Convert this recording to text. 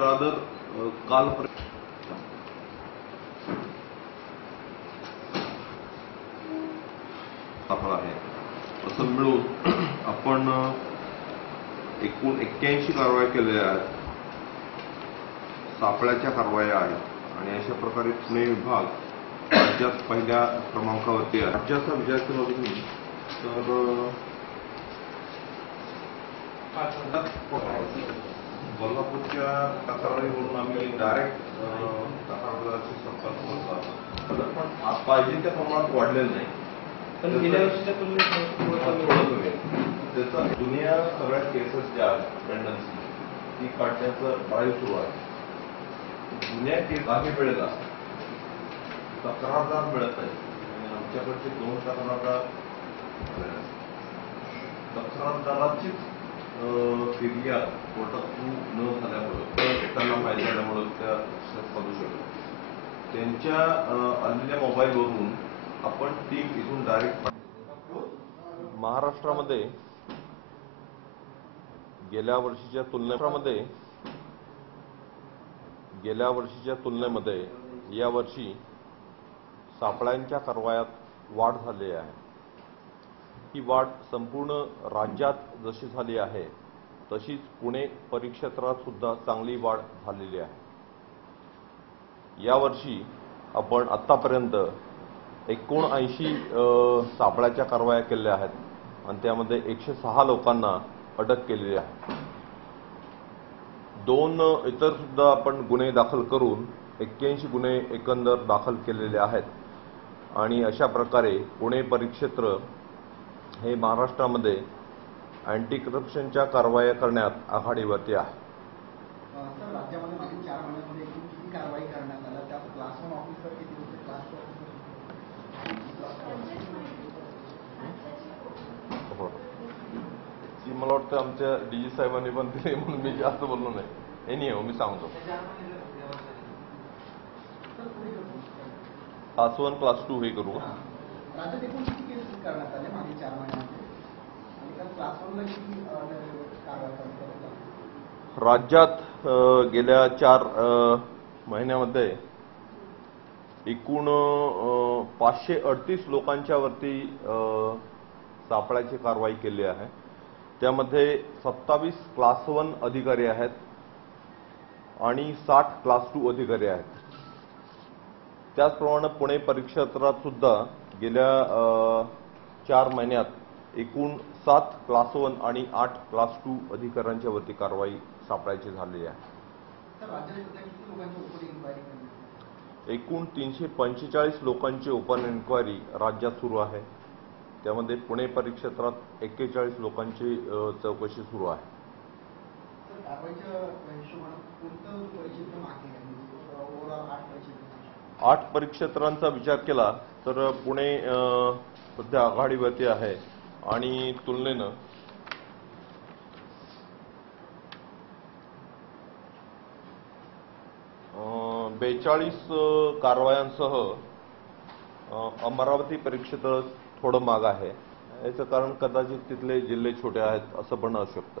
Rather काल आहे असं मिळून आपण एकूण 81 कारवाया केलेल्या आहेत. सापळ्याच्या कारवाया आहेत आणि अशा प्रकारे पुणे विभाग राज्यात पहिल्या क्रमांकावरती आहे. राज्याचा विचार केला तुम्ही तर कोल्हापूरच्या तक्रारीवरून आम्ही डायरेक्ट तक्रारदाराशी संपर्क करतो. पण पाहिजे त्या प्रमाणात वाढलेलं नाही. पण गेल्या वर्षीच्या तुलनेत त्याचा जुन्या सगळ्या केसेस ज्या आहेत पेंडन्सी ती काढण्याचं ड्राईव्ह सुरू आहे. जुन्या केस काही वेळेला तक्रारदार मिळत नाही. आमच्याकडचे 2 तक्रारदाराचीच फिर्याद कोर्टात न झाल्यामुळं त्यांना माहिती झाल्यामुळं त्या चालू शकतो. त्यांच्या आलेल्या मोबाईलवरून आपण टीम इथून डायरेक्ट महाराष्ट्रामध्ये गेल्या वर्षीच्या तुलनेमध्ये यावर्षी सापळ्यांच्या कारवायात वाढ झाली आहे. ही वाढ संपूर्ण राज्यात जशी झाली आहे तशीच पुणे परिक्षेत्रात सुद्धा चांगली वाढ झालेली आहे. यावर्षी आपण आतापर्यंत 79 सापळ्याच्या कारवाया केलेल्या आहेत आणि त्यामध्ये 106 लोकांना अटक केलेली आहे. 2 इतर सुद्धा आपण गुन्हे दाखल करून 81 गुन्हे एकंदर दाखल केलेले आहेत आणि अशा प्रकारे पुणे परिक्षेत्र हे महाराष्ट्रामध्ये अँटी करप्शनच्या कारवाया करण्यात आघाडीवरती आहे. सर, राज्यामध्ये मागील 4 महिन्यांमध्ये एकूण किती कारवाई करण्यात आल्या? त्यात क्लास 1 ऑफिसर किती होते? क्लास 2 ऑफिसर ती मला वाटतं आमच्या डीजी साहेबांनी पण दिले म्हणून मी जास्त बोललो नाही. एनी हो मी सांगतो. क्लास 1 क्लास 2 हे करू. राज्यात एकूण किती केसेस करण्यात आले मागील 4 महिन्यामध्ये आणि त्यात क्लास 1 ला किती कारवाई करण्यात आली? राज्यात गेल्या 4 महिन्यामध्ये एकूण 538 लोकांच्या वरती सापळ्याची कारवाई केली आहे. त्यामध्ये 27 क्लास 1 अधिकारी आहेत आणि 60 क्लास 2 अधिकारी आहेत. त्याचप्रमाणे पुणे परिक्षेत्रात सुद्धा गेल्या 4 महिन्यात एकूण 7 क्लास 1 आणि 8 क्लास 2 अधिकाऱ्यांच्या वरती कारवाई सापळ्याची झालेली आहे. एकूण 345 लोकांची ओपन एन्क्वायरी राज्यात सुरू आहे. त्यामध्ये पुणे परिक्षेत्रात 41 लोकांची चौकशी सुरू आहे. 8 परिक्षेत्रांचा विचार केला तर पुणे सध्या आघाडीवरती आहे आणि तुलनेनं 42 कारवायांसह अमरावती परिक्षेत्र थोडं माग आहे. याचं कारण कदाचित तिथले जिल्हे छोटे आहेत असं पण असू शकतं.